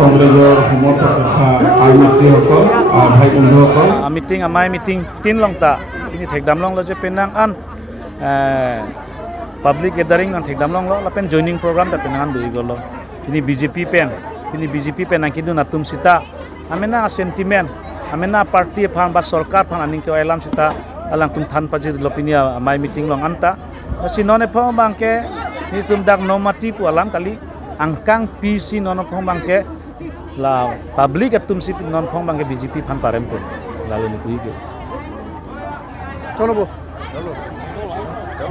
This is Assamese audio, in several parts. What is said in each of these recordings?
কংগ্ৰেছৰ সমৰ্থক তথা আলমাতৃসকল ভাই বন্ধুসকল মিটিং আমাৰ meeting 3 লংটা ini thekdam long lo je penang an public gathering an thekdam long lo lapen joining program ta penangan dui golo ini BJP pen ang kidu natum sita amena sentiment amena party phan ba sarkar phan aning ke elam sita alang tum than pajir lopinia mai meeting long anta sinone pho bangke ni tum dak nomati pu alam kali angkang PC nono pho bangke la public atum sit non pho bangke BJP phan parem pun lalu ni pui ke চলব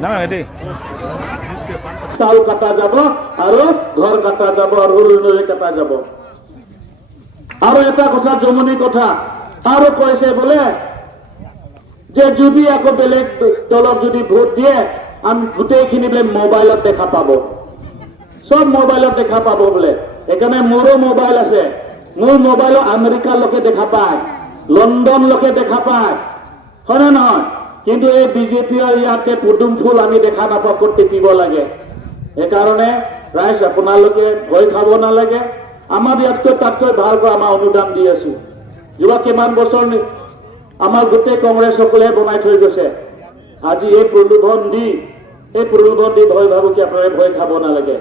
না এডি চাল কাটা যাব আৰু ঘৰ কাটা যাব আৰু ৰুণৰে কাটা যাব আৰু এটা কথা জমনি কথা আৰু কৈছে বোলে যে যদি আকৌ বেলেগ দলক যদি ভোট দিয়ে আমি গোটেইখিনি বোলে মোবাইলত দেখা পাব সব মোবাইলত দেখা পাব বোলে এখানে মোৰো মোবাইল আছে মোৰ মোবাইলত আমেৰিকা লোকে দেখা পায় লণ্ডন লোকে দেখা পায় হয়নে নহয় কিন্তু এই বিজেপিৰ ইয়াতে পুদুম ফুল আমি দেখা নাপাওঁ ক'ত টিপিব লাগে সেইকাৰণে ৰাইজ আপোনালোকে ভয় খাব নালাগে আমাৰ ইয়াতকৈ তাতকৈ ভালকৈ আমাৰ অনুদান দি আছো যোৱা কিমান বছৰ আমাৰ গোটেই কংগ্ৰেছসকলে বনাই থৈ গৈছে আজি এই প্ৰলোভন দি ভয় ভাবো কি আপোনালোকে ভয় খাব নালাগে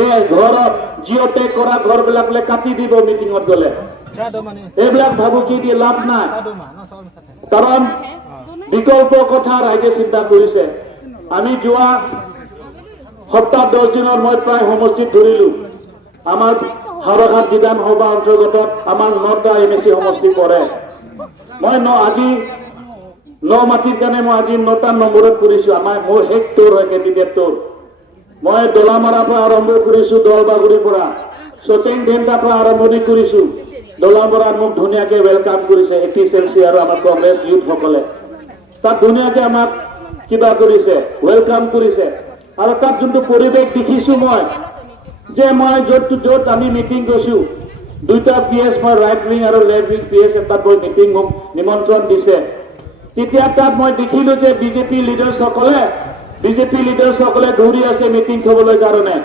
এই ঘৰত জিঅ'টেক কৰা ঘৰবিলাকলে কাটি দিব মিটিঙত গ'লে এইবিলাক ভাবো কি দি লাভ নাই কাৰণ বিকল্প কথা ৰাইজে চিন্তা কৰিছে আমি যোৱা সপ্তাহ 10 দিনৰ মই প্ৰায় সমষ্টিত ধৰিলো আমাৰ হাৰঘাট বিধানসভা অন্তৰ্গত আমাৰ 9টা এমএসি সমষ্টি পৰে মই আজি 9 মাটিৰ কাৰণে মই আজি 9টা নম্বৰত কৰিছো আমাৰ মোৰ হেক্টৰ হয় কেণ্ডিডেটৰ মই দলামাৰাৰ পৰা আৰম্ভ কৰিছো দলবাগুৰিৰ পৰা সচেং ধেন্দাৰ পৰা আৰম্ভণি কৰিছো দলামাৰাত মোক ধুনীয়াকে ওয়েলকাম কৰিছে এপিএলচি আৰু আমাৰ কংগ্ৰেছ ইউথসকলে তাত ধুনীয়াকে আমাক কিবা কৰিছে ওয়েলকাম কৰিছে আৰু তাত যোনটো পৰিৱেশ দেখিছো মই যে মই য'ত আমি মিটিং গৈছো দুটা পিএছ মই ৰাইট উইং আৰু লেফ্ট উইং পিএছ তাত মই মিটিং মোক নিমন্ত্ৰণ দিছে তেতিয়া তাত মই দেখিলো যে বিজেপি লিডাৰ্ছসকলে দৌৰি আছে মিটিং থবলৈ কাৰণে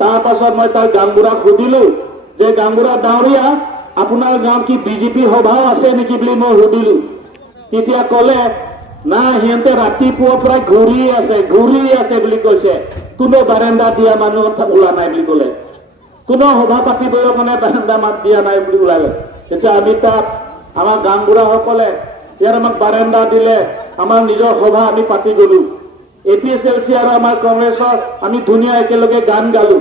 তাৰ পাছত মই তাৰ গামবুঢ়াক সুধিলো যে গামবুঢ়া ডাঙৰীয়া আপোনাৰ গাঁৱত কি বিজেপি সভাও আছে নেকি বুলি মই সুধিলো তেতিয়া ক'লে না সিহঁতে ৰাতিপুৱাৰ পৰা ঘূৰি আছে বুলি কৈছে কোনো বাৰাণ্ডা দিয়া মানুহ ওলা নাই বুলি ক'লে কোনো সভা পাতিবলৈ মানে বাৰাণ্ডা মাত দিয়া নাই বুলি ওলালে তেতিয়া আমি তাত আমাৰ গামবুঢ়াসকলে ইয়াৰ আমাক বাৰাণ্ডা দিলে আমাৰ নিজৰ সভা আমি পাতি গলো এপিএছএলচি আৰু আমাৰ কংগ্ৰেছৰ আমি ধুনীয়া একেলগে গান গালো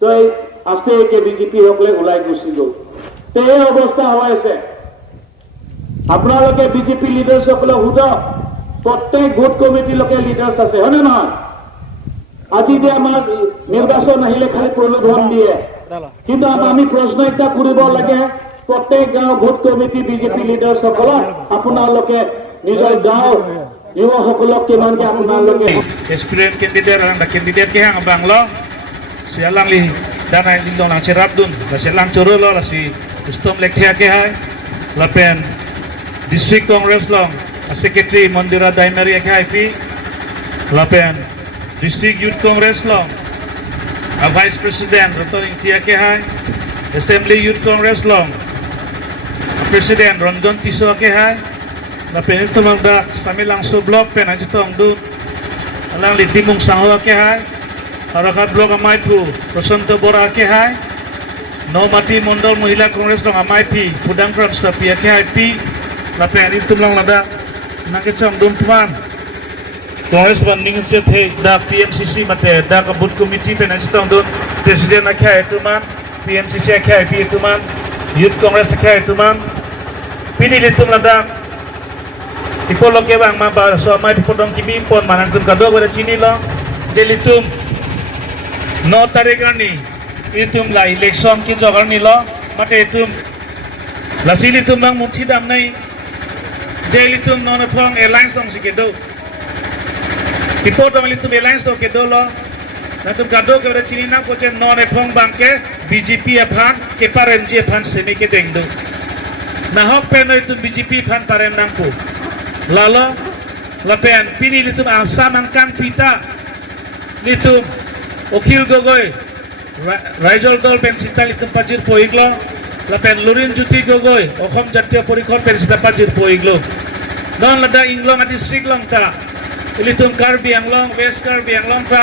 তো এই আস্তে একে বিজেপি সকলে ওলাই গুচি গ'ল তো এই অৱস্থা হৈ আছে আপোনালোকে বিজেপি লিডাৰ্ছসকলে সোধক প্ৰত্যেক ভোট কমিটিৰ লোকে লিডাৰ্ছ আছে হয়নে নহয় আজি যে আমাৰ নিৰ্বাচন আহিলে খালি প্ৰলোভন দিয়ে কিন্তু আমি প্ৰশ্ন এটা কৰিব লাগে প্ৰত্যেক গাঁও ভোট কমিটি বিজেপি লিডাৰ্ছসকলক আপোনালোকে নিজৰ গাঁও युवाসকলক কিমানকে আপোনালোকে aspirant candidate ke hang banglo sialang li danai lindong nang cerabdun la sialang chorolo la si ustom lekhya ke hai lapen district congress long secretary Mondira Daimari ke hai pi lapen district youth congress long vice president Roton Intia ke hai assembly youth congress long president Ranjan Tiso ke hai na penito lang da sami lang so blog pen aja tong du alang li timung sangho ke hai harakat blog amai pu Prosanto Bora ke hai no mati mondol mahila kongres dong amai pi pudang from sapia ke hai pi la pen itu lang lada nang ke chong dum tuan kongres banding se the da PMCC mate da kabut committee pen aja tong du president ke hai tu man PMCC ke hai pi tu man youth congress ke hai tu man pini litum lada Ipolo ke bang maba so mai dipodong kibi pon manang tum kado pada sini lo delitum no tarik ni itum la election ki jogar ni lo mate itum la sini tum bang muthi dam nai delitum no na thong alliance tong sikedo ipodong litum alliance to kedo lo na tum kado ke pada sini na ko chen no ne thong bang ke BJP aphan ke parem je aphan semi ke dengdo na hok pen itum BJP aphan parem nang ko Lalo lapen pini litum asam angkan pita litum okil gogoy Raijor Dal পেন চিতালি তুম্পাজিৰ পহিগল লাপেন লুৰিন জ্যোতি গগৈ অসম জাতীয় পৰিষদ পেন চিতাপাজিৰ পহিগল নন লাদা ইংলং ডিষ্ট্ৰিক্ট লংটা ইলিতুম কাৰ্বি আংলং ৱেষ্ট কাৰ্বি আংলং কা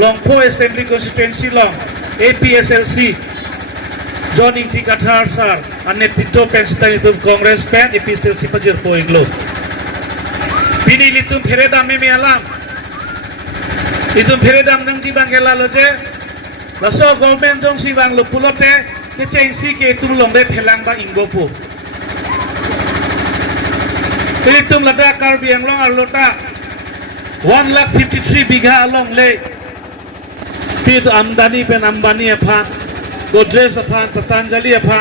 লংফো এছেম্বলি কনষ্টিটুৱেঞ্চি লং APSLC John Ingti Kathar sir আৰ নেতৃত্ব পেন চিতালি তুম কংগ্ৰেছ পেন APSLC পাজিৰ পহিগল Bini litum peredam meme alam. Litum peredam nang jibang kelalo je. Laso government jong si bang lo pulote keceng si ke tum lombe pelang bang inggopo. Litum lada Karbi Anglong arlota 153 bighা along le. Tid amdani pen ambani apa, Godrej apa, Patanjali apa,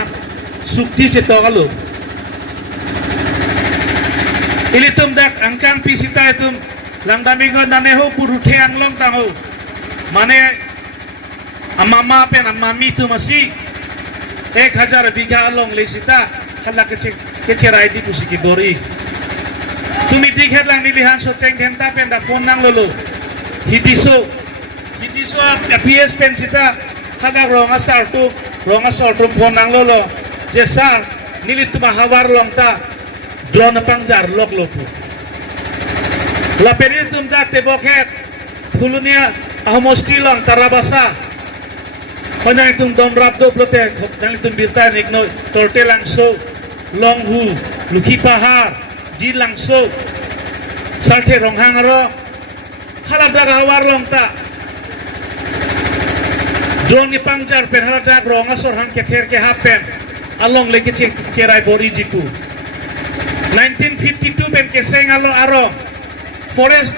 sukti cetokalo. Ilitum dak angkang pisita itum lang dami ko dame ho puruthe anglong ta ho mane amama pen amami tu masi 1000 bighা along lesita hala ke cerai di pusiki bori tumi dikhet lang dilihan so ceng dhenta pen da phone nang lolo hidiso PS pen sita hala ronga sartu phone nang lolo je sar nilituma hawar long ta drone pangjar lok lopu la peritum da tebokhet fulunia ahmosti long tarabasa panang tum dom rap do plote khopdang tum birta nikno torte langso long hu lukhi pahar ji langso sarthe ronghang ro hala da hawar long ta drone ni pangjar pen hala da ronga sor hang ke ther ke hapen along leke kerai bori jipu 1952 pen keseng aro forest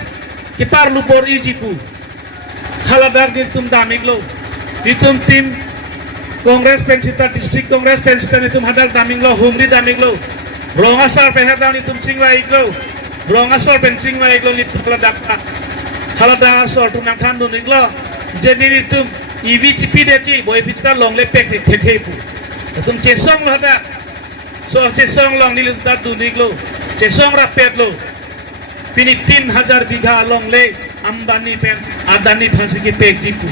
kipar lupor ijipu haladar ditum damiglo ditum tim Congress pensita district Congress pensita ditum hadar damiglo humri damiglo rongasar pen hadar ditum singwa iglo rongasar pen singwa iglo ditum dakta haladar sor tum nang thandu iglo jeni ditum EVCP deji boy pista long le pek thethepu ditum chesong hada so chesong long nilum dadu niglo chesong rapet lo pini 3000 bighা long le ambani pen adani phansi ki pek jipu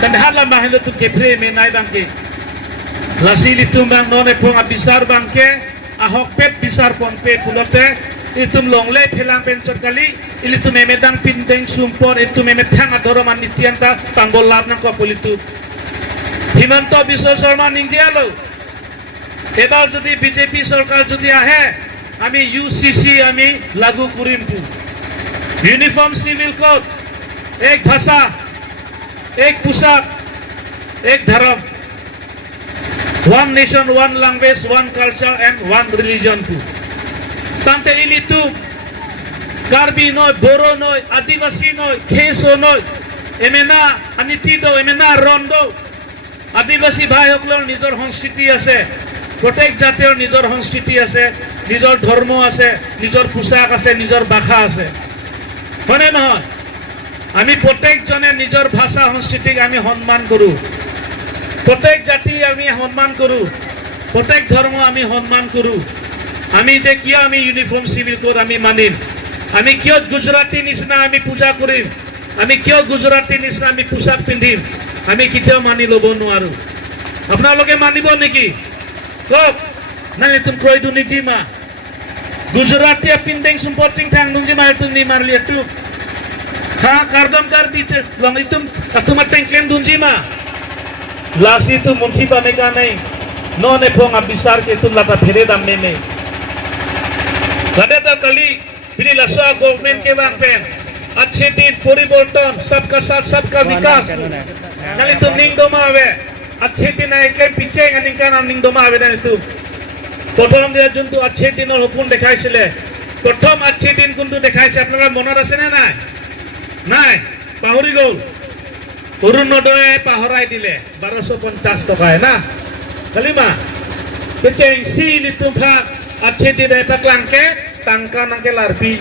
kan hala mahelo tu kepre me nai bangke lasili tum bang none phong abisar bangke ahok pet bisar pon pe pulote itum long le phelang pen chorkali ilitum memedang pindeng sumpor itu memet thang adoroman nitianta tanggol lab na ko politu Himanto Biswa Sharma ningjialo এবার যদি বিজেপি সরকার যদি আহে আমি UCC আমি লাগু করিম ইউনিফর্ম সিভিল কোড এক ভাষা এক পোশাক এক ধর্ম one nation one language one culture and one religion tante ilitu Karbi noy Boro noy Adivasi noy Kheso noy emena anitido emena rondo Adivasi bhai hoklor nijor সংস্কৃতি আছে প্রত্যেক জাতীয় নিজর সংস্কৃতি আছে নিজর ধর্ম আছে নিজর পোশাক আছে নিজর ভাষা আছে হয়নে নহয় আমি প্রত্যেকজনে নিজর ভাষা সংস্কৃতিক আমি সম্মান কৰো প্ৰত্যেক জাতি আমি সম্মান কৰো প্ৰত্যেক ধৰ্ম আমি সম্মান কৰো আমি যে কিয় আমি ইউনিফর্ম সিভিল কোড আমি মানিম আমি কিয় গুজরাটি নিচিনা আমি পূজা কৰিম আমি কিয় গুজৰাটি নিচিনা আমি পোশাক পিন্ধিম আমি কেতিয়াও মানি ল'ব নোৱাৰো আপোনালোকে মানিব নেকি Kok, nanti tuh kau itu nijima. Gujarati ya pindeng supporting tang nunjima itu ni marliat tu. Ha kardon kardi cek, long itu atau mateng ken nunjima. Lasi itu munsiba mega naik. Non epong abisar ke itu lata phere dam meme. Kada tak kali ini laswa government ke bang pen. अच्छे दिन परिवर्तन सबका साथ सबका विकास. Nanti tuh ning doma ave. अच्छे दिन आइके पिछे निका नाम निंग दमा आवेदन itu প্রথম দিয়া যোনটো अच्छे দিনৰ সপোন দেখাইছিলে প্ৰথম अच्छे দিন কোনটো দেখাইছে আপোনাৰা মনত আছে না নাই নাই পাহৰি গল অৰুণোদয় পাহৰাই দিলে 1250 টকায় না কালিমা কেচেং সিলি তুফা अच्छे दिन এটা ক্লাংকে টাংকা নাকে লারপি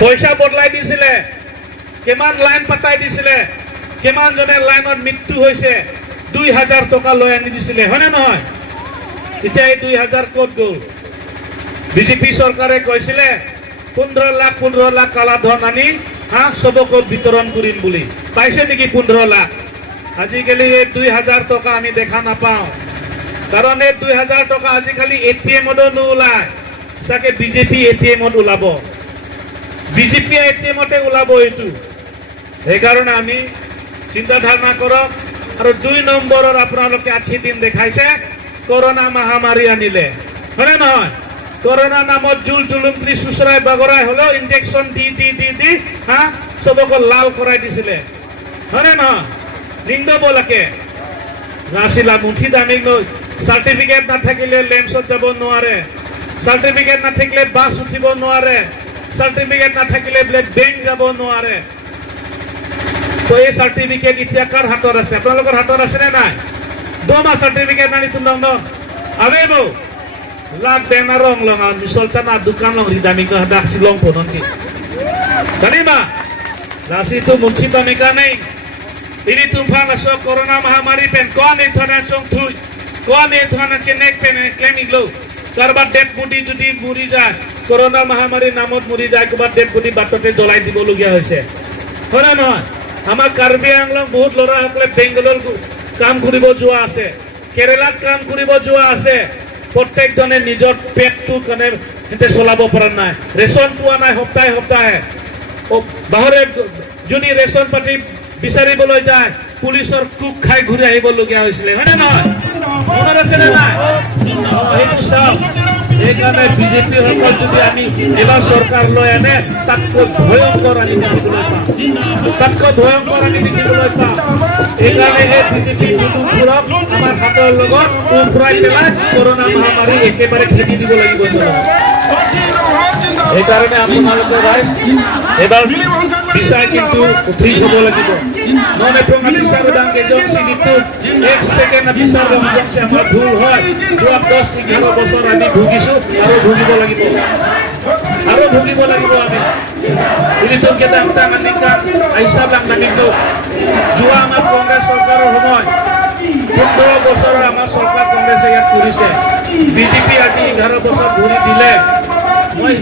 পয়সা বদলাই দিছিলে কিমান লাইন পাতাই দিছিলে কিমান জনে লাইনত মৃত্যু হৈছে 2000 টাকা লৈ আনি দিছিলে হয়নে নহয় এতিয়া 2000 কোট গল বিজেপি সরকারে কৈছিলে 15 লাখ কালা ধন আনি সবক বিতরণ কৰিম বুলি পাইছে নেকি 15 লাখ আজিকালি এই 2000 টকা আমি দেখা নাপাওঁ কাৰণ এই 2000 টকা আজিকালি এটিএমতো নোলায় চাগে বিজেপি এটিএমত ওলাব বিজেপি এটিএমতে ওলাব এইটো সেইকাৰণে আমি চিন্তা ধাৰণা কৰক আৰু 2 নম্বৰৰ আপোনালোকে 8 দিন দেখাইছে কৰোনা মহামাৰী আনিলে হয়নে নহয় কৰোনা নামত জুল জুলুম কৰি চুচৰাই বাগৰাই হলেও ইনজেকশ্যন দি হা চবকে লাল কৰাই দিছিলে হয়নে নহয় নিন্দব লাগে নাছিলা মুঠি দামী লৈ চাৰ্টিফিকেট নাথাকিলে লেন্সত যাব নোৱাৰে চাৰ্টিফিকেট নাথাকিলে বাছ উঠিব নোৱাৰে চাৰ্টিফিকেট নাথাকিলে বোলে বেংক যাব নোৱাৰে তো এই চাৰ্টিফিকেট এতিয়া কাৰ হাতত আছে আপোনালোকৰ হাতত আছে নে নাই দমা চাৰ্টিফিকেট নানি তুন্দং ন আবেব লাগ বেনারং লং মিসলচানা দোকান লং রিদামি কা dak silong ponon ki kanima nasi tu munci tamika nei ini tufan aso corona mahamari pen kon e thana chong thui kon e thana chenek pen claim iglo karbar dead body jodi muri যায় corona mahamari namot muri যায় কবার dead body বাটতে জ্বলাই দিব লগিয়া হৈছে হয় না আমার কার্বি আংলং বহুত লৰা সকলে বেঙ্গালোৰ কাম কৰিব যোৱা আছে কেৰালাত কাম কৰিব যোৱা আছে প্ৰত্যেকজনে নিজৰ পেটটো কাৰণে হেতে চলাব পৰা নাই ৰেচন পোৱা নাই সপ্তাহে সপ্তাহে বাহিৰে যদি ৰেচন পাতি বিচাৰিবলৈ যায় পুলিচৰ কুক খাই ঘূৰি আহিবলগীয়া হৈছিলে হয়নে নহয় মনত আছে নে নাই সেইটো চাওক সেইকাৰণে বিজেপি সকল যদি আমি এবাৰ চৰকাৰ লৈ আনে তাতকৈ ভয়ংকৰ আমি দেখিবলৈ পাওঁ তাতকৈ ভয়ংকৰ আমি দেখিবলৈ পাওঁ এইকাৰণে এই বিজেপি কুকুৰক আমাৰ হাতৰ লগত উফৰাই পেলাই কৰোনা মহামাৰী একেবাৰে খেদি দিব লাগিব সেইকাৰণে আপোনালোকে ৰাইজ এবাৰ বিচাৰ কিন্তু উঠি হ'ব লাগিব নন এপ্ৰঙা বিচাৰ দাংকে জংচি দিতো 1 সেকেন্ড বিচাৰ জংচি আমাৰ ভুল হয় যোৱা 10-11 বছৰ আমি ভুগিছো আৰু ভুগিব লাগিব আমি কিন্তু কেটা কেটা মানিকা আইসা লাং মানিতো যোৱা আমাৰ কংগ্ৰেছ চৰকাৰৰ সময় 15 বছৰ আমাৰ চৰকাৰ কংগ্ৰেছে ইয়াত কৰিছে বিজেপি আজি 11 বছৰ ঘূৰি দিলে মই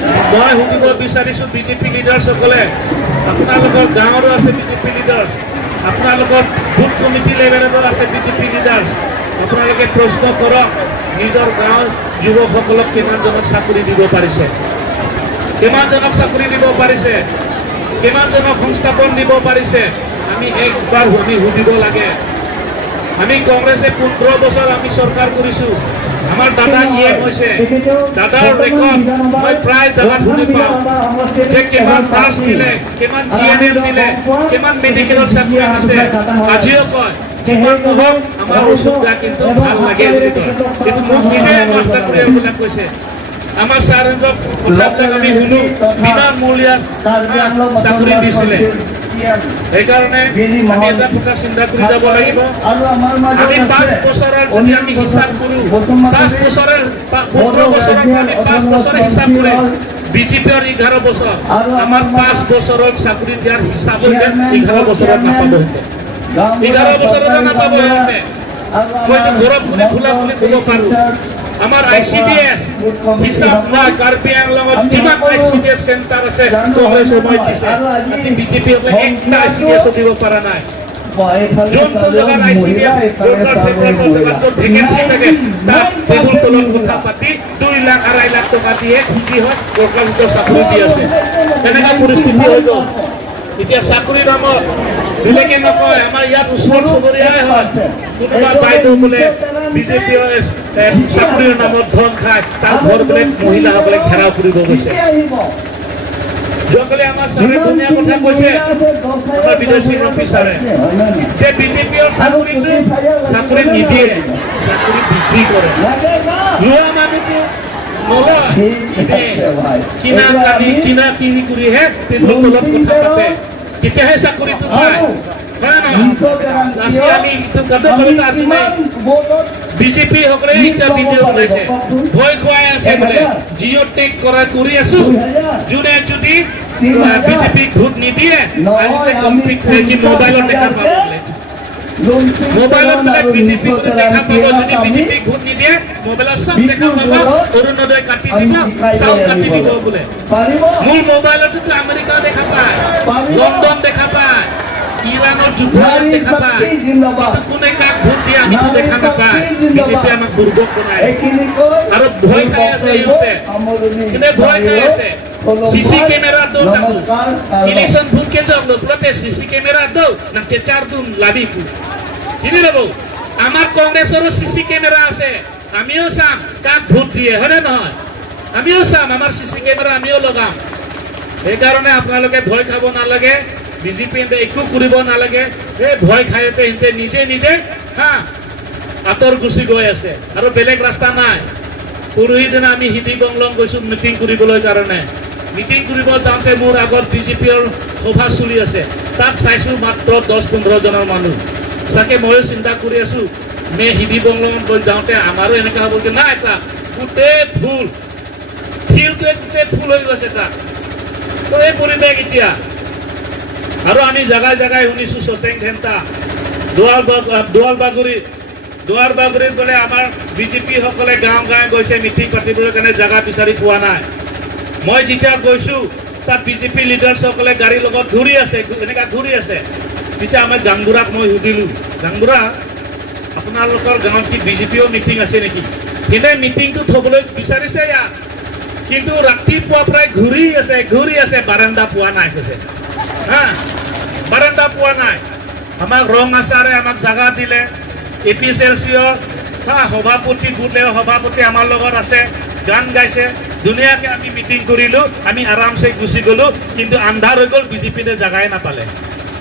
শুনিব বিচাৰিছো বিজেপি লিডাৰ সকলে আপোনালোকৰ গাঁৱৰ আছে বিজেপি লিডাৰ আপোনালোকৰ বুথ কমিটি লেভেলৰ আছে বিজেপি লিডাৰ আপোনালোকে প্ৰশ্ন কৰক নিজৰ গাঁৱৰ যুৱকসকলক কিমানজনক চাকৰি দিব পাৰিছে কিমানজনক চাকৰি দিব পাৰিছে কিমানজনক সংস্থাপন দিব পাৰিছে আমি একবাৰ সুধিব লাগে আমি কংগ্ৰেছে 15 বছৰ আমি চৰকাৰ কৰিছো আমার দাদা ইয়ে হয়েছে দাদার রেকর্ড মই প্রায় জায়গা শুনি পাও যে কিমান পাস দিলে কিমান জিএনএম দিলে কিমান মেডিকেল চাকরি আছে আজিও কয় কিমান নহক আমার অসুবিধা কিন্তু ভাল লাগে কিন্তু মোক নিজে আমার চাকরি বলে কৈছে আমার সারেন্দ্র প্রতাপ আমি শুনো বিনা মূল্যে চাকরি দিছিলে সেইকাৰণে আমি এটা কথা চিন্তা কৰি যাব লাগিব আমি 5 বছৰৰ যদি আমি হিচাপ কৰো 5 বছৰৰ 15 বছৰৰ আমি 5 বছৰৰ হিচাপ কৰে বিজেপিৰ 11 বছৰ আমাৰ 5 বছৰৰ চাকৰি দিয়াৰ হিচাপ 11 বছৰত নাপাব 11 বছৰত নাপাব মই গৌৰৱ বুলি খোলা বুলি ক'ব পাৰো আমার আইসিডিএস হিসাব নয় কার্বি আংলঙত কিমান আইসিডিএস সেন্টার আছে কংগ্রেস সময় দিছে আজি বিজেপি হলে একটা আইসিডিএস দিব পারা নাই যোনটো জায়গাত আইসিডিএস ভোটার সেন্টার ভ্যাকেন্সি থাকে তার টেবুল তলত কথা পাতি 2 লাখ 2.5 লাখ টাকা দিয়ে খুঁজি হয় কংগ্ৰেসৰ চাকৰি দি আছে তেনেকা পৰিস্থিতি হৈ গ'ল এতিয়া চাকৰি নামত বেলেগে নকয় আমাৰ ইয়াত ওচৰ চুবুৰীয়াই হয় কোনোবা বাইদেউ বোলে বিজেপি চাকৰিৰ নামত ধন খায় তাৰ ঘৰ বোলে মহিলাসকলে ঘেৰাও কৰিব গৈছে যোৱাকালি আমাৰ চাৰে ধুনীয়া কথা কৈছে আমাৰ বিদেশী অফিচাৰে যে বিজেপিৰ চাকৰি নিদিয়ে চাকৰি বিক্ৰী কৰে লোৱা মানুহটো নলয় কিনা কিনি কৰিহে টেবুল তলত কথা পাতে তেতিয়াহে চাকৰিটো পায় বিজেপি সকলে এটা ভিডিঅ' বনাইছে ভয় খুৱাই আছে বোলে জিঅ' টেক কৰা কৰি আছো যোনে যদি বিজেপি ভোট নিদিয়ে মোবাইলত দেখা পাব মোবাইলত বোলে বিজেপি দেখা পাব যদি বিজেপি ভোট নিদিয়ে মোবাইলত সব দেখা পাব অৰুণোদয় কাটি দিব চাউল কাটি দিব বোলে মোৰ মোবাইলতো আমেৰিকা দেখা পায় লণ্ডন দেখা পায় ইরানের যুদ্ধ নারী দেখা পায় শক্তি জিন্দাবাদ কোনে কাক ভোট দিয়ে আমি তো নারী দেখা নাপায় শক্তি জিন্দাবাদ। বিজেপি আমাক দুর্ভোগ বনায় এইখিনি কৈ আৰু ভয় খাই আছে ইহঁতে। সামৰণি কিনে ভয় খাই আছে সিসি ধন্যবাদ। ক্যামেৰা দো নমস্কাৰ ইলেকশন ভোট কে যাও লোপলতে সিসি ক্যামেরা দো না তে চার দুন লাভি কু চিনি লব আমার কংগ্রেসের সিসি ক্যামেরা আছে আমিও চাম কাক ভোট দিয়ে হয় না নহয় আমিও চাম আমার সিসি ক্যামেরা আমিও লগাম এই কারণে আপনালোকে ভয় খাব নালাগে বিজেপি একো কৰিব নালাগে এই ভয় খাইতে ইহঁতে নিজে নিজে হা আঁতৰ গুচি গৈ আছে আৰু বেলেগ ৰাস্তা নাই পৰহি দিনা আমি হিদি বংলং গৈছোঁ মিটিং কৰিবলৈ কাৰণে মিটিং কৰিব যাওঁতে মোৰ আগত বিজেপিৰ সভা চলি আছে তাত চাইছোঁ মাত্ৰ 10-15 জনৰ মানুহ চাকে ময়ো চিন্তা কৰি আছোঁ মে হিদি বংলঙত গৈ যাওঁতে আমাৰো এনেকুৱা হ'ব কি নাই এটা গোটেই ফুল ফিল্ডটোৱে গোটেই ফুল হৈ গৈছে তাত তো এই পৰিৱেশ এতিয়া আৰু আমি জাগাই জাগাই শুনিছোঁ চটেং ঘেণ্টা দুৱাৰবাগুৰিত বোলে আমাৰ বিজেপি সকলে গাঁও গাঁৱে গৈছে মিটিং পাতিবৰ কাৰণে জাগা বিচাৰি পোৱা নাই মই যেতিয়া গৈছোঁ তাত বিজেপি লিডাৰ্ছসকলে গাড়ীৰ লগত ঘূৰি আছে এনেকুৱা ঘূৰি আছে তেতিয়া আমাৰ গাংবুঢ়াক মই সুধিলোঁ গাংবুঢ়া আপোনালোকৰ গাঁৱত কি বিজেপিও মিটিং আছে নেকি সিহঁতে মিটিংটো থ'বলৈ বিচাৰিছে ইয়াত কিন্তু ৰাতিপুৱা প্ৰায় ঘূৰি আছে বাৰান্দা পোৱা নাই কৈছে হা বাৰান্দা পোৱা নাই আমাক ৰং আচাৰে আমাক জাগা দিলে এপিএছএলচিও সভাপতি বুটলে সভাপতি আমাৰ লগত আছে গান গাইছে ধুনীয়াকৈ আমি মিটিং কৰিলোঁ আমি আৰামছে গুচি গ'লোঁ কিন্তু আন্ধাৰ হৈ গ'ল বিজেপিতে জাগাই নাপালে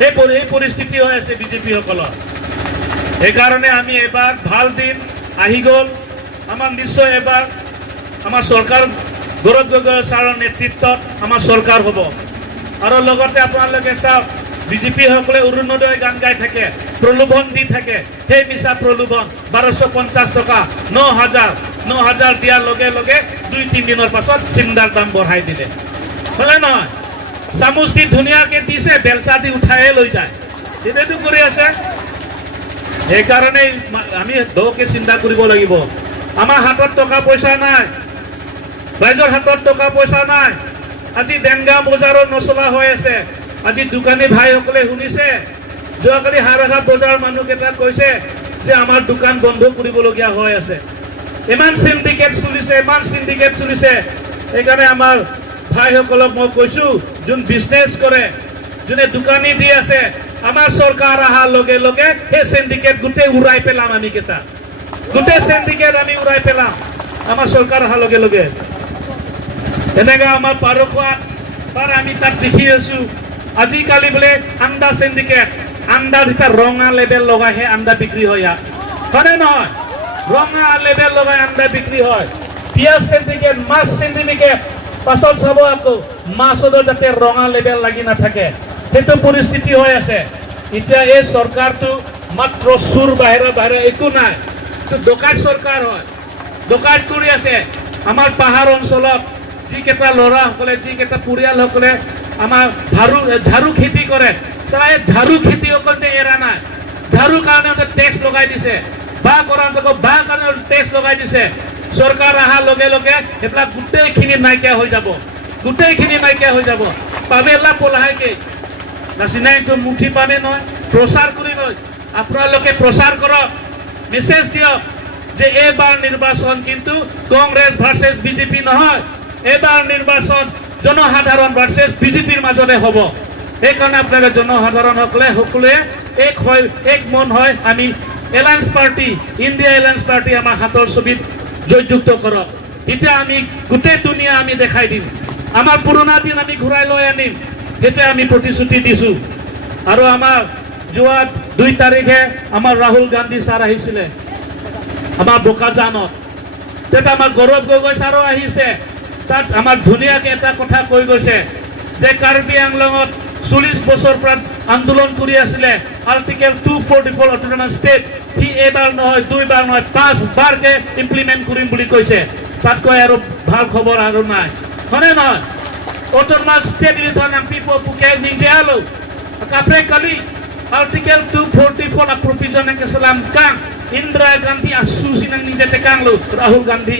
এই পৰিস্থিতি হৈ আছে বিজেপিসকলৰ সেইকাৰণে আমি এবাৰ ভাল দিন আহি গ'ল আমাৰ নিশ্চয় এবাৰ আমাৰ চৰকাৰ গৌৰৱ গগৈ ছাৰৰ নেতৃত্বত আমাৰ চৰকাৰ হ'ব আৰু লগতে আপোনালোকে চাওক বিজেপিসকলে অৰুণোদয় গান গাই থাকে প্ৰলোভন দি থাকে সেই মিছা প্ৰলোভন 1250 টকা 9,000 দিয়াৰ লগে লগে 2-3 দিনৰ পাছত চিন্দাৰ দাম বঢ়াই দিলে হলে নহয় চামুচ দি ধুনীয়াকৈ দিছে বেলচা দি উঠাইহে লৈ যায় সেইটোতো কৰি আছে সেইকাৰণে আমি দকে চিন্তা কৰিব লাগিব আমাৰ হাতত টকা পইচা নাই ৰাইজৰ হাতত টকা পইচা নাই আজি ডেংগাম বজাৰত নচলা হৈ আছে আজি দোকানী ভাইসকলে শুনিছে যোৱাকালি হাৰঘাট বজাৰ মানুহকেইটা কৈছে যে আমাৰ দোকান বন্ধ কৰিবলগীয়া হৈ আছে ইমান সিন্ডিকেট চলিছে সেইকাৰণে আমাৰ ভাইসকলক মই কৈছোঁ যোন বিজনেছ কৰে যোনে দোকানী দি আছে আমাৰ চৰকাৰ অহাৰ লগে লগে সেই সিন্ডিকেট গোটেই উৰাই পেলাম আমি কেইটা গোটেই সিন্ডিকেট আমি উৰাই পেলাম আমাৰ চৰকাৰ অহাৰ লগে লগে এনেকৈ আমাৰ পাৰখোৱাত তাৰ আমি তাত দেখি আছোঁ আজিকালি বোলে আণ্ডা সিন্ডিকেট আণ্ডাৰ ভিতৰত ৰঙা লেবেল লগাইহে আণ্ডা বিক্ৰী হয় ইয়াত হয়নে নহয় ৰঙা লেবেল লগাই আণ্ডা বিক্ৰী হয় পিঁয়াজ সিন্ডিকেট মাছ সিন্ডিকেট পাছত চাব আকৌ মাছতো যাতে ৰঙা লেবেল লাগি নাথাকে সেইটো পৰিস্থিতি হৈ আছে এতিয়া এই চৰকাৰটো মাত্ৰ চুৰ বাহিৰে একো নাই ডকাইত চৰকাৰ হয় ডকাইত কৰি আছে আমাৰ পাহাৰ অঞ্চলত যিকেইটা ল'ৰাসকলে যিকেইটা পৰিয়ালসকলে আমাৰ ঝাৰু খেতি কৰে চাই ঝাৰু খেতিসকলে এৰা নাই ঝাৰু কাৰণে টেক্স লগাই দিছে বাঁহ কাৰণে টেক্স লগাই দিছে চৰকাৰ অহাৰ লগে লগে সেইবিলাক গোটেইখিনি নাইকিয়া হৈ যাব পাবেলা পলাহাইকে নাচিনাইটো মুঠি পানে নহয় প্ৰচাৰ কৰি লয় আপোনালোকে প্ৰচাৰ কৰক মেছেজ দিয়ক যে এইবাৰ নিৰ্বাচন কিন্তু কংগ্ৰেছ ভাৰ্চেছ বিজেপি নহয় এইবাৰ নিৰ্বাচন জনসাধাৰণ ভাৰ্চেছ বিজেপিৰ মাজতে হ'ব সেইকাৰণে আপোনালোকে জনসাধাৰণসকলে সকলোৱে এক মন হয় আমি alliance party India alliance party আমাৰ হাতৰ ছবিত জয়যুক্ত কৰক এতিয়া আমি গোটেই দুনিয়া আমি দেখাই দিম আমাৰ পুৰণা দিন আমি ঘূৰাই লৈ আনিম সেইটোৱে আমি প্ৰতিশ্ৰুতি দিছোঁ আৰু আমাৰ যোৱা 2 তাৰিখে আমাৰ ৰাহুল গান্ধী ছাৰ আহিছিলে আমাৰ বোকাজানত তেতিয়া আমাৰ গৌৰৱ গগৈ ছাৰো আহিছে তাত আমাৰ ধুনীয়াকৈ এটা কথা কৈ গৈছে যে কাৰ্বি আংলঙত 40 বছৰ পৰা আন্দোলন কৰি আছিলে আৰ্টিকেল 244 অট'নমাছ ষ্টেট সি এইবাৰ নহয় 2 বাৰ নহয় 5 বাৰকে ইমপ্লিমেণ্ট কৰিম বুলি কৈছে তাতকৈ আৰু ভাল খবৰ আৰু নাই হয়নে নহয় autonomous state itu ng people puke ninjalo kapre kali artikel 244 na provision ng keselamkan Indra Gandhi asusi ng ninja tekang lo Rahul Gandhi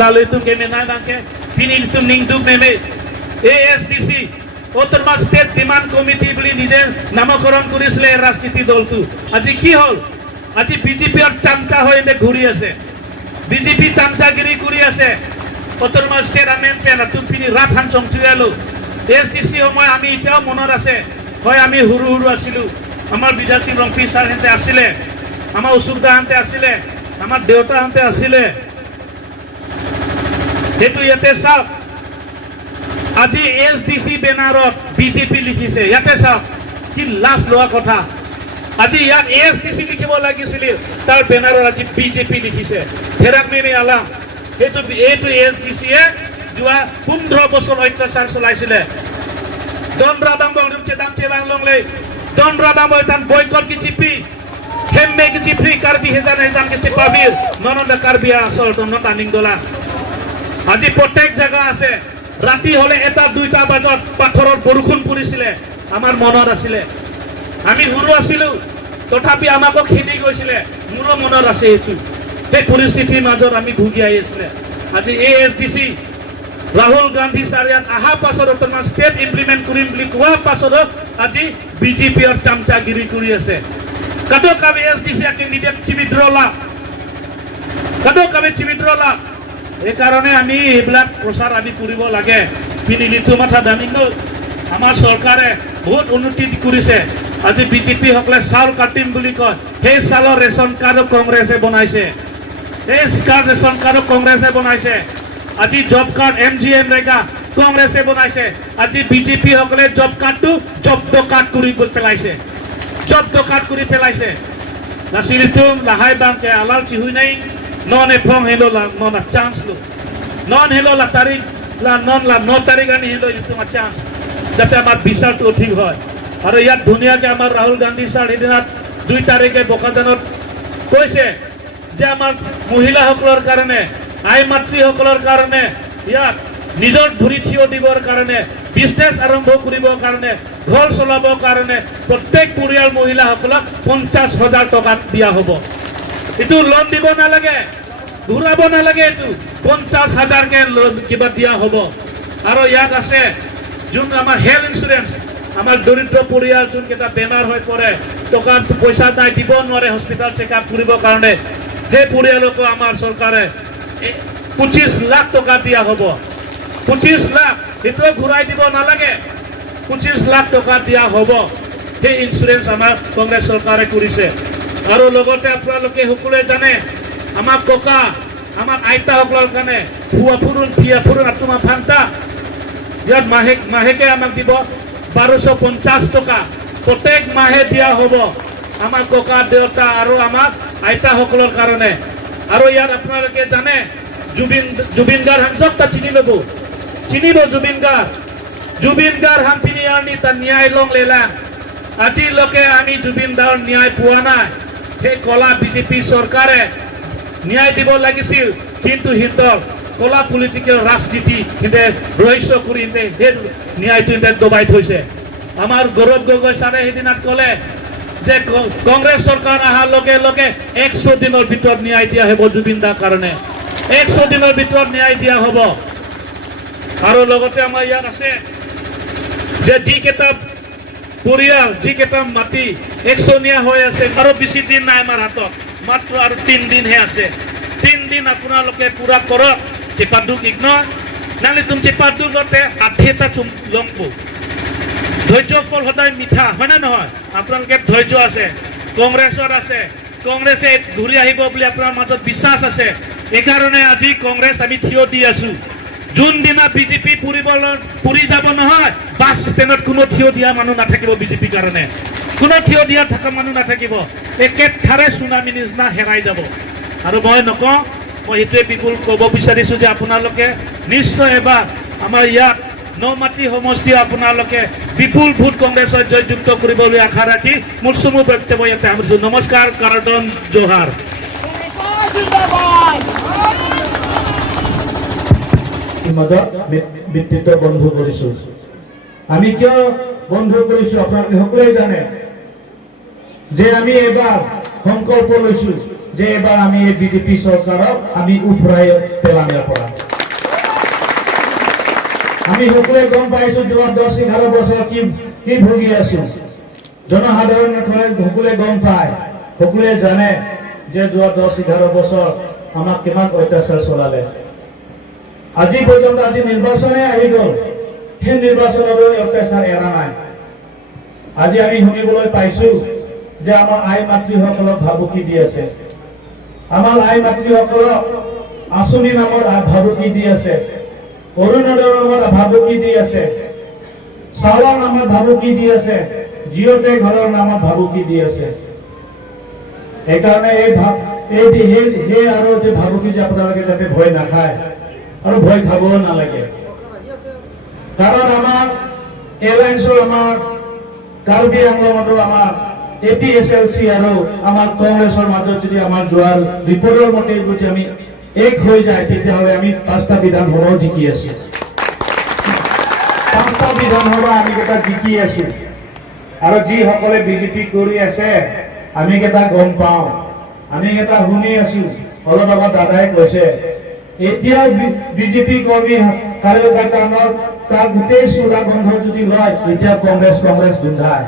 lalu itu kemenangan ke pini itu ningduk meme ASDC তোমাৰ ষ্টেট ডিমাণ্ড কমিটি বুলি নিজে নামকৰণ কৰিছিলে ৰাজনীতি দলটো আজি কি হ'ল আজি বিজেপিৰ চামচা হৈ ঘূৰি আছে বিজেপি চামচাগিৰি কৰি আছে তোমাৰ ষ্টেট আমেণ্টে তুমি ৰাত হাঞ্চং চুয়ালো এছডিচি সময় আমি এতিয়াও মনত আছে হয় আমি সৰু সৰু আছিলোঁ আমাৰ বিজয় সিং ৰংপি ছাৰহঁতে আছিলে আমাৰ উচুৰদাহঁতে আছিলে আমাৰ দেউতাহঁতে আছিলে সেইটো ইয়াতে চাওক আজি এছডিচি বেনাৰত বিজেপি লিখিছে ইয়াতে চাওক কি লাজ লোৱা কথা আজি ইয়াত এছডিচি লিখিব লাগিছিল তাৰ বেনাৰত আজি বিজেপি লিখিছে ফেৰাকমেৰি আলাম এইটো এছডিচিয়ে যোৱা 15 বছৰ অত্যাচাৰ চলাইছিলে Don Radambol Rumchedam Chelang Longley, Don Radambol Tan boycott Kichipi, Hemme Kichipi, Karbi Hezan Hezan Kichipavir, none of the Karbia assault on not aning dollar. Aji protect Jaga ase, Rati Hole Eta Duita Bajot, Patorot Burukun Purisile, Amar Monor Asile. Ami Huru Asilu, Totapi Amako Hini Gosile, Muro Monor Asetu. Take Purisiti Major Ami Gugia Isle. Aji ASDC. Rahul Gandhi Sarian aha pasor otomas step implement kurim bli kuwa pasor aji BJP or chamcha giri kuri ase kado kabe SDC candidate chimidrola kado kabe chimidrola e karone ami eblak prosar ami kuribo lage pini litu matha daningo amar sarkare bahut unnoti kurise aji BJP hokle sal katim buli koy he salor ration card congress e banaise he card ration card congress e banaise আজি জব কাৰ্ড এমজিএম ৰেগা কংগ্ৰেছে বনাইছে আজি বিজেপি সকলে জব কাৰ্ডটো জব্দ কাৰ্ড কৰি পেলাইছে জব্দ কাৰ্ড কৰি পেলাইছে নাছিলতুম লাহাই বাংকে আলাল চিহুই নাই নন এফং হেলো লা non chance low non hello লা তারিখ লা নন লা 9 তারিখ আনি হেলো তোমার চান্স যাতে আমার বিচাৰটো ঠিক হয় আৰু ইয়াত ধুনীয়াকে আমাৰ ৰাহুল গান্ধী ছাৰ এদিনত 2 তাৰিখে বকাজানত কৈছে যে আমাৰ মহিলাসকলৰ কাৰণে আই মাতৃসকলৰ কাৰণে ইয়াত নিজৰ ধৰি থিয় দিবৰ কাৰণে বিজনেছ আৰম্ভ কৰিবৰ কাৰণে ঘৰ চলাবৰ কাৰণে প্ৰত্যেক পৰিয়াল মহিলাসকলক 50,000 টকা দিয়া হ'ব এটো লোন দিব নালাগে ঘূৰাব নালাগে এটো 50,000 কে লোন কিবা দিয়া হ'ব আৰু ইয়াত আছে যোন আমাৰ হেলথ ইন্সুৰেন্স আমাৰ দৰিদ্ৰ পৰিয়াল যোন কেটা বেমাৰ হৈ পৰে টকা পইচা নাই দিব নোৱাৰে হস্পিটাল চেকআপ কৰিবৰ কাৰণে সেই পৰিয়ালক আমাৰ চৰকাৰে 25 লাখ টকা দিয়া হ'ব 25 লাখ এটো ঘূৰাই দিব নালাগে 25 লাখ টকা দিয়া হ'ব সেই ইন্সুৰেন্স আমাৰ কংগ্ৰেছ চৰকাৰে কৰিছে আৰু লগতে আপোনালোকে সকলোৱে জানে আমাৰ ককা আমাৰ আইতা সকলৰ কাৰণে ফুয়া ফুৰুন আত্মা ফান্তা ইয়াত মাহেকে আমাক দিব 1250 টকা প্ৰত্যেক মাহে দিয়া হ'ব আমাৰ ককা দেউতা আৰু আমাৰ আইতা সকলৰ কাৰণে আৰু ইয়াত আপোনালোকে জানে জুবিনদাৰ হামজকটা চিনিব জুবিনদাৰ হাম তিনি আনি তা ন্যায় লং লেলা আজি লোকে আমি জুবিনদাৰ ন্যায় পোৱা নাই সেই কলা বিজেপি চৰকাৰে ন্যায় দিব লাগিছিল কিন্তু হিতৰ কলা পলিটিক্যাল ৰাজনীতি হিতে ৰহস্য কৰি হিতে সেই ন্যায়টো হিতে দবাই থৈছে আমাৰ গৌৰৱ গগৈ ছাৰে সেইদিনাত ক'লে যে কংগ্ৰেছ চৰকাৰ আহাৰ লগে লগে 100 দিনৰ ভিতৰত ন্যায় দিয়া হ'ব জুবিনদাৰ কাৰণে 100 দিনৰ ভিতৰত ন্যায় দিয়া হ'ব আৰু লগতে আমাৰ ইয়াত আছে যে যি কেটা পৰিয়াল যি কেটা মাটি 100 নিয়া হৈ আছে আৰু বেছি দিন নাই আমাৰ হাতত মাত্ৰ আৰু 3 দিন হে আছে 3 দিন আপোনালোকে পুৰা কৰক চেপাদুক ইগনৰ নালে তুমি চেপাদুক লতে আধেটা চুম লংবো ধৈৰ্য ফল সদায় মিঠা হয় না নহয় আপোনালোকে ধৈৰ্য আছে কংগ্ৰেছৰ আছে কংগ্ৰেছে ঘূৰি আহিব বুলি আপোনাৰ মাজত বিশ্বাস আছে এই কাৰণে আজি কংগ্ৰেছ আমি থিয় দি আছো জুন দিনা বিজেপি পুৰি যাব নহয় বাস ষ্টেণ্ডত কোনো থিয় দিয়া মানুহ নাথাকিব বিজেপি কাৰণে কোনো থিয় দিয়া থকা মানুহ নাথাকিব একেঠাৰে সুনামি নিচিনা হেৰাই যাব আৰু মই নকওঁ মই এইটোৱে বিপুল ক'ব বিচাৰিছো যে আপোনালোকে নিশ্চয় এবাৰ আমাৰ ইয়াত নমাটি সমষ্টি আপোনালোকে বিপুল ভোট কংগ্ৰেছৰ জয়যুক্ত কৰিবলৈ আশা ৰাখি মোৰ চমু বক্তব্য ইয়াতে সামৰিছো নমস্কাৰ কাৰ্ডন জোহাৰ ব্যক্তিত্ব বন্ধ কৰিছো আমি কিয় বন্ধ কৰিছো আপোনালোকে সকলোৱে জানে যে আমি এবাৰ সংকল্প লৈছো যে এবাৰ আমি এই বিজেপি চৰকাৰক আমি উফৰাই পেলাম ইয়াৰ পৰা আমি সকলোৱে গম পাইছো যোৱা 10-11 বছৰ কি ভুগি আছো। জনসাধাৰণ সকলোৱে গম পায়, সকলোৱে জানে যে যোৱা 10-11 বছৰ আমাক কিমান অত্যাচাৰ চলালে। আজি পৰ্যন্ত আজি নিৰ্বাচনে আহি গ'ল, সেই নিৰ্বাচনৰো অত্যাচাৰ এৰা নাই। আজি আমি শুনিবলৈ পাইছো যে আমাৰ আই মাতৃসকলক ভাবুকি দি আছে, আমাৰ আই মাতৃসকলক আঁচনি নামৰ ভাবুকি দি আছে, অৰুণোদয়ৰ নামত ভাবুকি দি আছে, চাউলৰ নামত ভাবুকি দি আছে, জিঅ'তে ঘৰৰ নামত ভাবুকি দি আছে। সেইকাৰণে এই আৰু যে ভাবুকি যে আপোনালোকে যাতে ভয় নাখায় আৰু ভয় খাবও নালাগে। কাৰণ আমাৰ এলায়েন্সৰ আমাৰ কাৰ্বি আংলঙতো আমাৰ APSLC আৰু আমাৰ কংগ্ৰেছৰ মাজত যদি আমাৰ যোৱাৰ ৰিপৰ্টৰ মতে যদি আমি এক হৈ যায়, তেতিয়াহ'লে আমি 5টা বিধানসভাও জিকি আছো। 5টা বিধানসভা আমি কেইটা জিকি আছো। আৰু যিসকলে বিজেপি কৰি আছে আমি কেইটা গম পাওঁ, আমি কেইটা শুনি আছো। অলপ আগত দাদাই কৈছে এতিয়াও বিজেপি কৰ্মী কাৰ্যকৰ্তাৰ তাৰ গোটেই চোলা বন্ধ যদি লয়, এতিয়া কংগ্ৰেছ গোন্ধায়,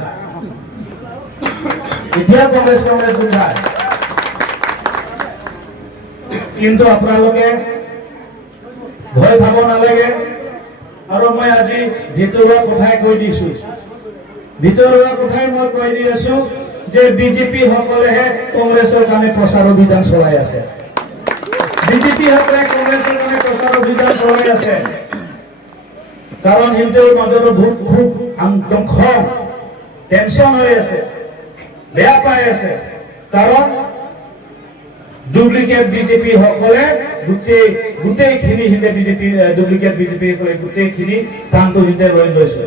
এতিয়া কংগ্ৰেছ গোন্ধায়। কিন্তু আপোনালোকে ভয় খাব নালাগে। আৰু মই আজি ভিতৰুৱা কথাই কৈ দিছো, ভিতৰুৱা কথাই মই কৈ দি আছো যে বিজেপি সকলেহে কংগ্ৰেছৰ কাৰণে প্ৰচাৰ অভিযান চলাই আছে। বিজেপি সকলে কংগ্ৰেছৰ কাৰণে প্ৰচাৰ অভিযান চলাই আছে। কাৰণ সিহঁতৰ মাজতো খুব খং টেনচন হৈ আছে, বেয়া পাই আছে। কাৰণ ডুপ্লিকেট বিজেপি সকলে গোটেইখিনি হিন্দে বিজেপি ডুপ্লিকেট বিজেপি গোটেইখিনি স্থানটো হিন্দে লৈ লৈছে।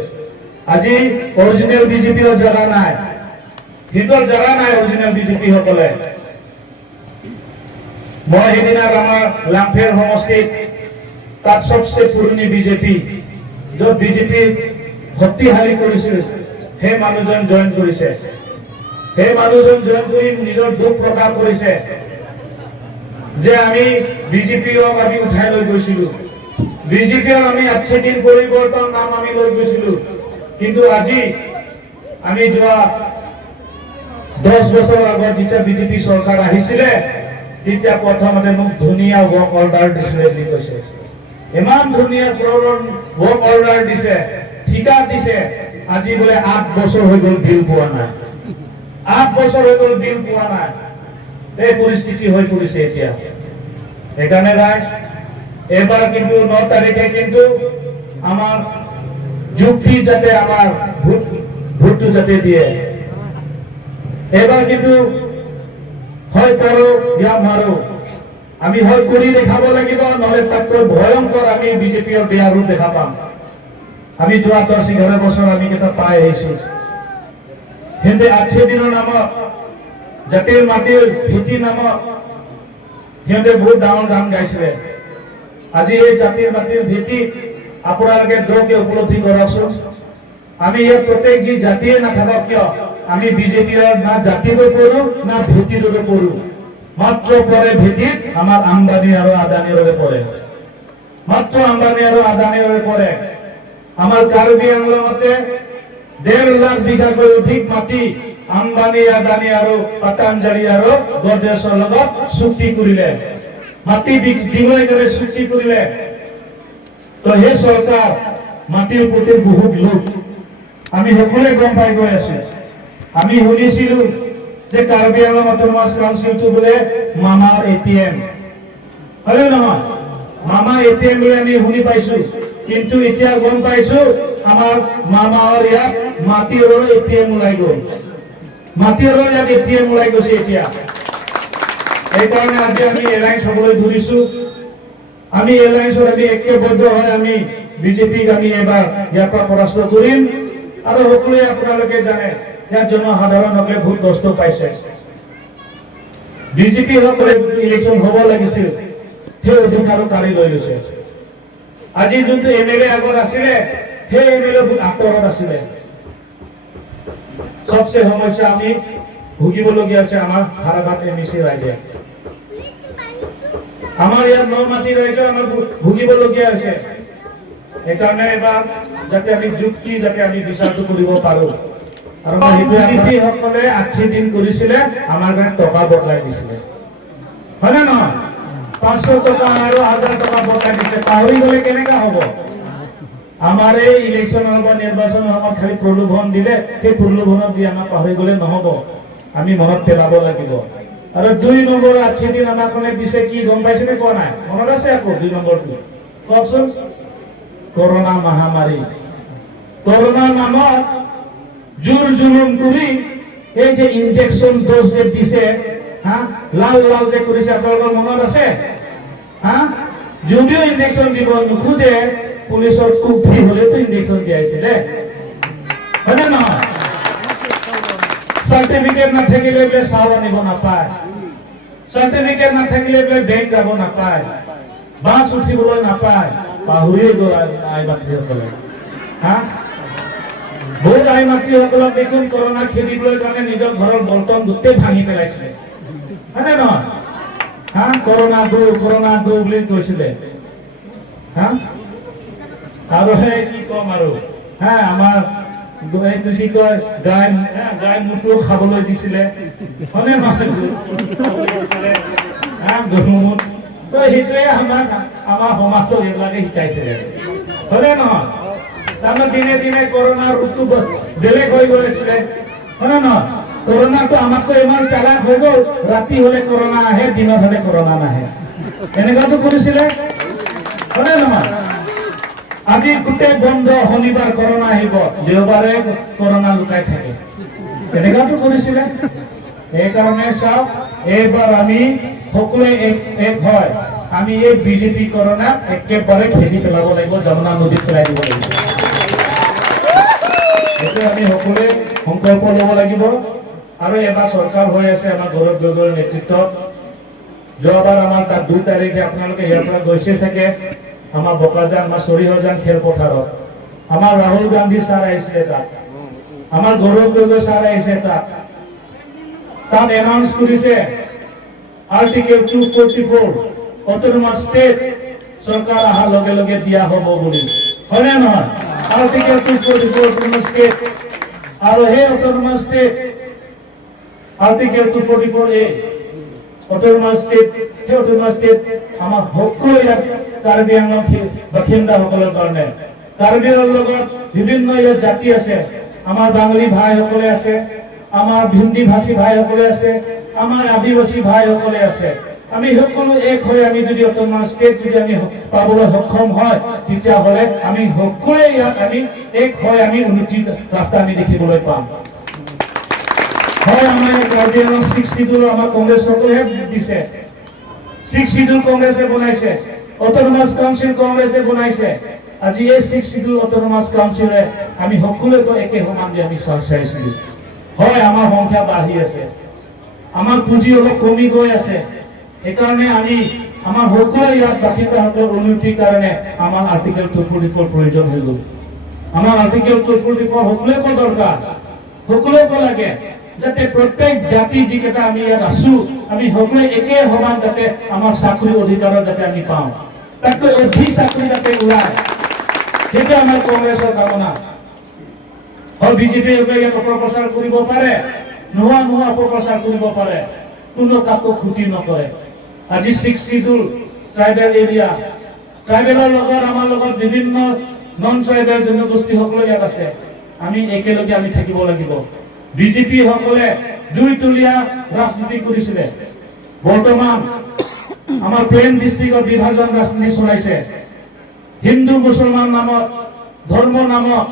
আজি অৰিজিনেল বিজেপিৰ জাগা নাই, সিহঁতৰ জাগা নাই অৰিজিনেল বিজেপি সকলে। মই সেইদিনা আমাৰ লামফেৰ সমষ্টিত তাত সবচে পুৰণি বিজেপি য'ত বিজেপি শক্তিশালী কৰিছিল সেই মানুহজন জইন কৰিছে। সেই মানুহজন জইন কৰি নিজৰ দুখ প্ৰকাশ কৰিছে যে আমি বিজেপিক আমি উঠাই লৈ গৈছিলো, বিজেপিক আমি আচ্ছা দিন পৰিৱৰ্তন নাম আমি লৈ গৈছিলো। কিন্তু আজি আমি যোৱা 10 বছৰ আগত যেতিয়া বিজেপি চৰকাৰ আহিছিলে, তেতিয়া প্ৰথমতে মোক ধুনীয়া ৱৰ্ক অৰ্ডাৰ দিছিলে বুলি কৈছে। ইমান ধুনীয়া ৱৰ্ক অৰ্ডাৰ দিছে, ঠিকা দিছে। আজি বোলে 8 বছৰ হৈ গ'ল, বিল পোৱা নাই। 8 বছৰ হৈ গ'ল, বিল পোৱা নাই। এই পৰিস্থিতি হৈ পৰিছে এতিয়া। সেইকাৰণে ৰাইজ এবাৰ কিন্তু 9 তাৰিখে কিন্তু আমাৰ যুক্তি যাতে আমাৰ ভোটটো যাতে দিয়ে। এবাৰ কিন্তু হয় কাৰো ইয়া মাৰো, আমি হয় কৰি দেখাব লাগিব, নহলে তাতকৈ ভয়ংকৰ আমি বিজেপিৰ বেয়া ৰূপ দেখা পাম। আমি যোৱা 10-11 বছৰ আমি কেইটা পাই আহিছো। কিন্তু আজকে দিনৰ নামত জাতিৰ মাটিৰ ভেটি নামত সিহঁতে বহুত ডাঙৰ গান গাইছিলে। আজি এই জাতিৰ মাটিৰ ভেটি আপোনালোকে দৌৰকে উপলব্ধি কৰকচোন। আমি ইয়াত প্ৰত্যেক যি জাতিয়ে নাথাকক কিয়, আমি বিজেপিৰ না জাতিৰো কৰো না ভেটিৰো কৰো। মাত্ৰ পৰে ভেটিত আমাৰ আম্বানী আৰু আদানীৰে পৰে, মাত্ৰ আম্বানী আৰু আদানীৰে পৰে। আমাৰ কাৰ্বি আংলঙতে 1.5 লাখ বিঘাকৈ অধিক মাটি আম্বানী আদানী আৰু পতঞ্জলি আৰু গডৰেজৰ লগত চুক্তি কৰিলে, মাটি দিবলৈ কাৰণে চুক্তি কৰিলে। তো সেই চৰকাৰ মাটিৰ প্ৰতি বহুত লোভ আমি সকলোৱে গম পাই গৈ আছো। আমি শুনিছিলো যে কাৰ্বি আংলং অটোনমাস কাউন্সিলটো বোলে মামাৰ ATM, হয়নে নহয়? মামা ATM বুলি আমি শুনি পাইছো, কিন্তু এতিয়া গম পাইছো আমাৰ মামাৰ ইয়াত মাটিৰ ATM ওলাই গ'ল, মাটিৰ ইয়াত ATM ওলাই গৈছে এতিয়া। এইকাৰণে আজি আমি এলায়েন্স হ'বলৈ ধৰিছো। আমি এলায়েন্সত আমি ঐক্যবদ্ধ হৈ আমি বিজেপিক আমি এবাৰ ইয়াৰ পৰা পৰাস্ত কৰিম। আৰু সকলোৱে আপোনালোকে জানে ইয়াত জনসাধাৰণকে বহুত কষ্ট পাইছে। বিজেপি সকলে ইলেকশ্যন হ'ব লাগিছিল, সেই অধিকাৰো কাঢ়ি লৈ লৈছে। আজি যোনটো MLA আগত আছিলে সেই MLA বহুত আঁতৰত আছিলে। সবচে সমস্যা আমি ভুগিবলগীয়া হৈছে আমাৰ হাৰাঘাট MEC ৰাইজে। আমাৰ ইয়াত নমাটি ৰাইজে আমাৰ ভুগিবলগীয়া হৈছে। সেইকাৰণে এবাৰ যাতে আমি যুক্তি যাতে আমি বিচাৰটো কৰিব পাৰো আৰু বিজেপি সকলে 80 দিন কৰিছিলে আমাৰ কাৰণে টকা বদলাই দিছিলে হয় না নহয় 500 টকা আৰু 1000 টকা বদলাই দিছে পাহৰি গলে কেনেকা হ'ব আমাৰ এই ইলেকশ্যনৰ বা নিৰ্বাচনৰ সময়ত খালি প্ৰলোভন দিলে সেই প্ৰলোভনত দি আমাক পাহৰি গলে নহব আমি মনত পেলাব লাগিব আৰু 2 নম্বৰ 80 দিন আমাক কোনে দিছে কি গম পাইছে নে কোৱা নাই মনত আছে আকৌ 2 নম্বৰটো কওকচোন করোনা মহামারী করোনা নামত জোর জুলুম করি এই যে ইনজেকশন ডোজ যে দিছে হ্যাঁ লাল লাল যে করেছে আপনাদের মনত আছে হ্যাঁ যদিও ইনজেকশন দিব নুখুজে পুলিশের কুফি হলে তো ইনজেকশন দিয়েছিল হয় না সার্টিফিকেট না থাকিলে বলে চাউল আনিব নাপায় সার্টিফিকেট না থাকিলে বলে বেংক যাব নাপায় বাস উঠিবলৈ নাপায় পাহৰিয়ে গ'ল আই মাতৃসকলে হা বহুত আই মাতৃসকলক দেখোন কৰোণা খেদিবলৈ কাৰণে নিজৰ ঘৰৰ বৰ্তন গোটেই ভাঙি পেলাইছে হয়নে নহয় হা কৰোণা দূৰ বুলি কৈছিলে হা আৰু সেই কি কম আৰু হা আমাৰ এইটো কি কয় গাই মুটো খাবলৈ দিছিলে হয়নে নহয় হা গৰুমুঠ তো সেইটোৱে আমাৰ সমাজক এইবিলাকে শিকাইছে হয়নে নহয় তাৰমানে দিনে দিনে কৰোণাৰ ৰূপটো বেলেগ হৈ গৈছিলে হয়নে নহয় কৰোণাটো আমাতকৈ ইমান চালাক হৈ গ'ল ৰাতি হলে কৰোণা আহে দিনত হলে কৰোণা নাহে এনেকুৱাটো কৰিছিলে হয়নে নহয় আজি গোটেই বন্ধ শনিবাৰ কৰোণা আহিব দেওবাৰে কৰোণা লুকাই থাকে এনেকুৱাটো কৰিছিলে সেইকাৰণে চাওক এইবাৰ আমি সকলোৱে এক হয় আমি এই বিজেপি কৰোণাক একেবাৰে খেদি পেলাব লাগিব যমুনা নদীত পেলাই দিব লাগিব এইটো আমি সকলোৱে সংকল্প ল'ব লাগিব আৰু এবাৰ চৰকাৰ হৈ আছে আমাৰ গৌৰৱ গগৈৰ নেতৃত্বত যোৱাবাৰ আমাৰ তাত 2 তাৰিখে আপোনালোকে ইয়াৰ পৰা গৈছে চাগে আমাৰ বোকাজান আমাৰ চৰিহজান খেলপথাৰত আমাৰ ৰাহুল গান্ধী ছাৰ আহিছিলে তাত আমাৰ গৌৰৱ গগৈ ছাৰ আহিছে তাত এনাউন্স কৰিছে আৰ্টিকেল 244 অটোনমাস স্টেট সরকার আহার লগে লগে দিয়া হব বলি হয়নে নহয় আর্টিকেল 244 অটোনমাস স্টেট আর হে অটোনমাস স্টেট আর্টিকেল 244 এ অটোনমাস স্টেট হে অটোনমাস স্টেট আমার সকলো ইয়াত কাৰ্বি আংলং বাসিন্দা সকলৰ কাৰণে কাৰ্বিৰ লগত বিভিন্ন ইয়াত জাতি আছে আমাৰ বাঙালি ভাইসকলে আছে আমাৰ হিন্দী ভাষী ভাইসকলে আছে আমাৰ আদিবাসী ভাইসকলে আছে আমি সকলো এক হৈ আমি যদি অটোনমাস স্টেট যদি আমি পাবলৈ সক্ষম হয় তেতিয়াহ'লে আমি সকলোৱে ইয়াত আমি এক হৈ আমি উন্নতিৰ ৰাস্তা আমি দেখিবলৈ পাম হয় আমাৰ কাৰ্বি আংলং 6 শিডিউল আমাৰ কংগ্ৰেছ সকলোৱে দিছে 6 শিডিউল কংগ্ৰেছে বনাইছে অটোনমাস কাউন্সিল কংগ্ৰেছে বনাইছে আজি এই 6 শিডিউল অটোনমাস কাউন্সিলে আমি সকলোৱে একে সমান যে আমি চাইছিলো হয় আমাৰ সংখ্যা বাঢ়ি আছে আমাৰ পুঁজি অলপ কমি গৈ আছে সেইকাৰণে আমি আমাৰ সকলোৱে ইয়াত বাসিন্দাসকলৰ উন্নতিৰ কাৰণে আমাৰ আৰ্টিকেল 244 প্ৰয়োজন হৈ গ'ল আমাৰ আৰ্টিকেল 244 সকলোৱে দৰকাৰ সকলোৱে লাগে যাতে প্ৰত্যেক জাতি যিকেইটা আমি ইয়াত আছো আমি সকলোৱে একে সমান যাতে আমাৰ চাকৰি অধিকাৰৰ যাতে আমি পাওঁ তাতকৈ অধিক চাকৰি যাতে ওলায় সেইটো আমাৰ কংগ্ৰেছৰ কামনা হয় বিজেপি ইয়াত অপপ্ৰচাৰ কৰিব পাৰে নোহোৱা অপপ্ৰচাৰ কৰিব পাৰে কোনো কাকো ক্ষতি নকৰে আজি 6 শিডিউল ট্ৰাইবেল এৰিয়া ট্ৰাইবেলৰ লগত আমাৰ লগত বিভিন্ন নন ট্ৰাইবেল জনগোষ্ঠী সকলো ইয়াত আছে আমি একেলগে আমি থাকিব লাগিব বিজেপি সকলে দুইতলীয়া ৰাজনীতি কৰিছিলে বৰ্তমান আমাৰ প্লেন ডিষ্ট্ৰিক্টৰ বিভাজন ৰাজনীতি চলাইছে হিন্দু মুছলমান নামত ধৰ্ম নামত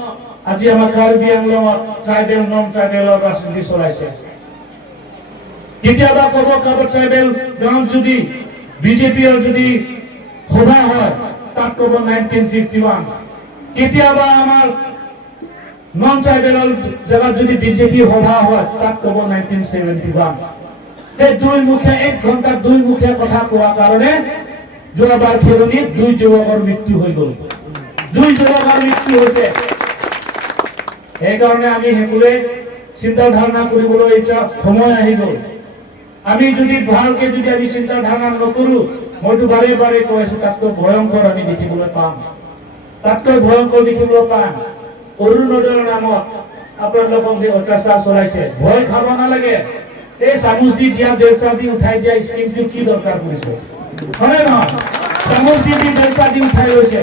আজি আমাৰ কাৰ্বি আংলঙত ট্ৰাইবেল নন ট্ৰাইবেলৰ ৰাজনীতি চলাইছে কেতিয়াবা ক'ব কাৰোবাৰ ট্ৰাইবেল গাঁৱত যদি বিজেপিৰ যদি সভা হয় তাত ক'ব 1951 কেতিয়াবা আমাৰ নন ট্ৰাইবেলৰ জেগাত যদি বিজেপি সভা হয় তাত ক'ব 1971 এই দুইমুখীয়া 1 ঘণ্টাত দুইমুখীয়া কথা কোৱা কাৰণে যোৱাবাৰ খেলনিত 2 যুৱকৰ মৃত্যু হৈ গ'ল 2 যুৱকৰ মৃত্যু হৈছে সেইকাৰণে আমি সকলোৱে চিন্তা ধাৰণা কৰিবলৈ ইচ্ছা সময় আহি গ'ল আমি যদি ভালকে যদি আমি চিন্তা ধাৰণা নকৰো মইতো বাৰে বাৰে কৈ আছো তাতকৈ ভয়ংকৰ আমি দেখিবলৈ পাম তাতকৈ ভয়ংকৰ দেখিবলৈ পাম অৰুণোদয়ৰ নামত আপোনালোকক যে অত্যাচাৰ চলাইছে। ভয় খাব নালাগে। এই চামুচ দি দিয়া বেলচা দি উঠাই দিয়া স্কিমটো কি দৰকাৰ পৰিছে, হয়নে নহয়? চামুচ দি বেলচা দি উঠাই লৈছে।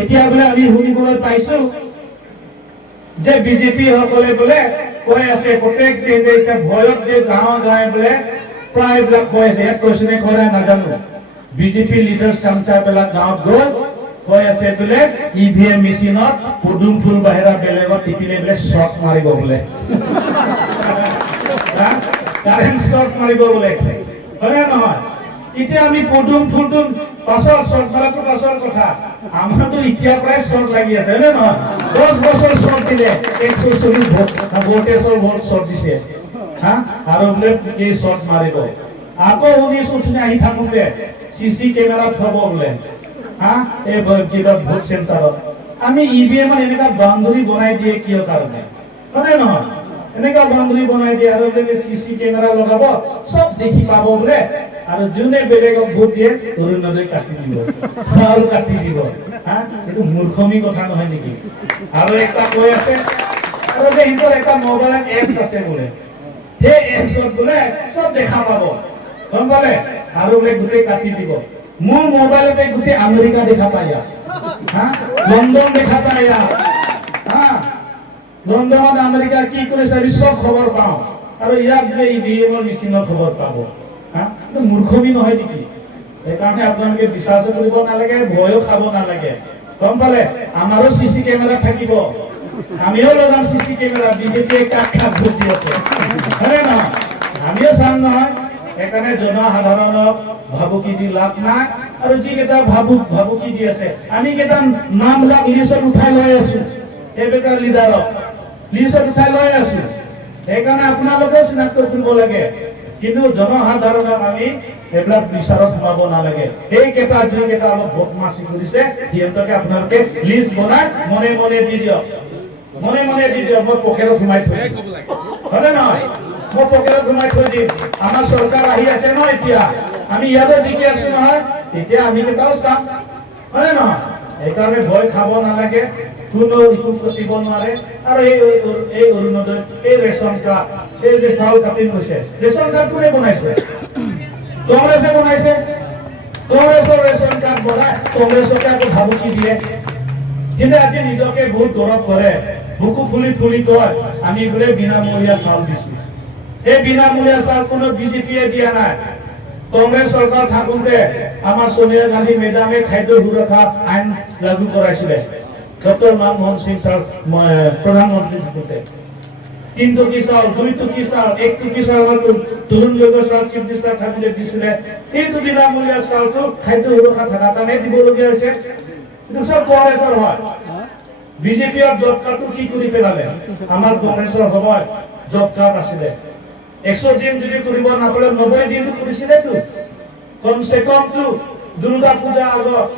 এতিয়া বোলে আমি শুনিবলৈ পাইছো যে বিজেপি সকলে বোলে কৈ আছে প্ৰত্যেক যে এতিয়া ভয়ত যে গাঁৱে গাঁৱে বোলে প্ৰায়বিলাক কৈ আছে, ইয়াত কৈছে নে কয় নাজানো, বিজেপি লিডাৰ চামচাবিলাক গাঁৱত গৈ কৈ আছে বোলে ইভিএম মেচিনত পদুম ফুল বাহিৰা বেলেগত টিপিলে বোলে শ্বট মাৰিব বোলে, কাৰেণ্ট শ্বট মাৰিব বোলে, হয়নে নহয়? এতিয়া আমি পদুম ফুলটো পাছৰ শ্বট মাৰাটো পাছৰ কথা, আমাৰতো এতিয়া প্ৰায় শ্বট লাগি আছে, হয়নে নহয়? 10 বছৰ শ্বট দিলে 140 ভোল্টেজৰ ভোল্ট শ্বট দিছে, আৰু বোলে এই শ্বট মাৰিব। আকৌ শুনিছো আহি থাকোতে চিচি কেমেৰা থব বোলে, এই ভোট চেণ্টাৰত। আমি ইভিএমত এনেকুৱা বাউণ্ডৰী বনাই দিয়ে কিয় কাৰণে, হয়নে নহয়? এনেকুৱা বাউণ্ডৰী বনাই দিয়ে আৰু যদি চিচি কেমেৰা লগাব চব দেখি পাব বোলে, আৰু যোনে বেলেগক ভোট দিয়ে অৰুণোদয় কাটি দিব, চাউল কাটি দিব। এইটো মূৰ্খমী কথা নহয় নেকি? আৰু একটা কৈ আছে আৰু যে সিহঁতৰ এটা মোবাইলত এপছ আছে বোলে, সেই এপছত বোলে চব দেখা পাব, গম পালে? আৰু বোলে গোটেই কাটি দিব। মোৰ মোবাইলতে গোটেই আমেৰিকা দেখা পাই, লণ্ডন দেখা পাই, লণ্ডনত আমেৰিকা কি কৰিছে আমি চব খবৰ পাওঁ, আৰু ইয়াত বোলে ইভিএমৰ মেচিনৰ খবৰ পাব। মূৰ্খমী নহয় নেকি? সেইকাৰণে আপোনালোকে বিশ্বাস কৰিব নালাগে, ভয়ো খাব নালাগে, গম পালে? আমাৰো চিচি কেমেৰা থাকিব, আমিও লগাম চিচি কেমেৰা। বিজেপিয়ে কাক কাক ভোট দি আছে, হয়নে নহয়? আমিও চাম নহয়। সেইকাৰণে জনসাধাৰণক ভাবুকি দি লাভ নাই। আৰু যিকেইটা ভাবুকি দি আছে, আমি কেইটা নামবিলাক লিষ্টত উঠাই লৈ আছো, এইকেইটা লিডাৰক লিষ্টত উঠাই লৈ আছো। সেইকাৰণে আপোনালোকেও চিনাক্ত কৰিব লাগে, কিন্তু জনসাধাৰণক আমি এইবিলাক বিচাৰত সোমাব নালাগে। এইকেইটা যিকেইটা অলপ বদমাচি কৰিছে সিহঁতকে আপোনালোকে লিষ্ট বনাই মনে মনে দি দিয়ক, মনে মনে দি দিয়ক। মই পকেটত সোমাই থৈ দিম, হয়নে নহয়? মই পকেটত সোমাই থৈ দিম। আমাৰ চৰকাৰ আহি আছে ন এতিয়া, আমি ইয়াতো জিকি আছো নহয়, তেতিয়া আমি কেইটাও চাম, হয়নে নহয়? সেইকাৰণে ভয় খাব নালাগে, কোনো একো কৰিব নোৱাৰে। আৰু এই অৰুণোদয়, এই ৰেচন কাৰ্ড, এই যে চাউল কাটি গৈছে, ৰেচন কাৰ্ড কোনে বনাইছে? কংগ্ৰেছে বনাইছে। কংগ্ৰেছৰ ৰেচন কাৰ্ড বনাই কংগ্ৰেছকে আকৌ ভাবুকি দিয়ে। কিন্তু আজি নিজকে বহুত গৌৰৱ কৰে, বুকু ফুলি ফুলি কয় আমি বোলে বিনামূলীয়া চাউল দিছো। এই বিনামূলীয়া চাউল কোনো বিজেপিয়ে দিয়া নাই। কংগ্ৰেছ চৰকাৰ থাকোতে আমাৰ সোনিয়া গান্ধী মেডামে খাদ্য সুৰক্ষা আইন লাগু কৰাইছিলে, ডক্টৰ মনমোহন সিং ছাৰ প্ৰধানমন্ত্ৰী থাকোতে। 3 টকী চাউল, 2 টকী চাউল, 1 টকী চাউল Tarun Gogoi sir chief minister থাকোতে দিছিলে। এইটো বিনামূলীয়া চাউলটো খাদ্য সুৰক্ষা থকা কাৰণে দিবলগীয়া হৈছে। কিন্তু চব কংগ্ৰেছৰ হয়। বিজেপিৰ জব কাৰ্ডটো কি কৰি পেলালে? আমাৰ কংগ্ৰেছৰ সময়ত জব কাৰ্ড আছিলে, 100 দিন যদি কৰিব নাপালে 90 দিনটো কৰিছিলেতো। কমচে কমটো দুৰ্গা পূজাৰ আগত,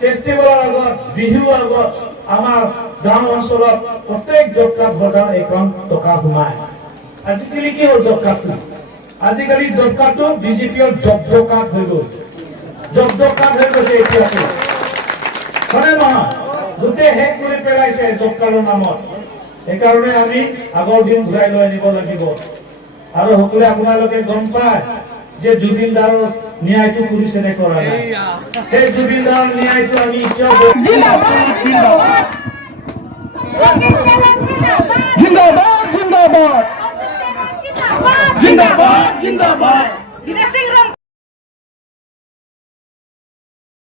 ফেষ্টিভেলৰ আগত, বিহুৰ আগত আমাৰ গাঁও অঞ্চলত প্ৰত্যেক জব কাৰ্ড হোল্ডাৰ একাউণ্ট টকা সোমায়। আজিকালি কি হ'ল জব কাৰ্ডটো? আজিকালি জব কাৰ্ডটো বিজেপিৰ জব্দ কাৰ্ড হৈ গ'ল, জব্দ কাৰ্ড হৈ গৈছে এতিয়াতো, হয়নে নহয়? গোটেই শেষ কৰি পেলাইছে জব কাৰ্ডৰ নামত। সেইকাৰণে আমি আগৰ দিন ঘূৰাই লৈ আনিব লাগিব। আৰু সকলোৱে আপোনালোকে গম পায় যে জুবিনদাৰৰ ন্যায়টো কৰিছে নে কৰা নাই? সেই জুবিনদাৰৰ ন্যায়টো আমি এতিয়াও জিন্দাবাদ জিন্দাবাদ জিন্দাবাদ জিন্দাবাদ জিন্দাবাদ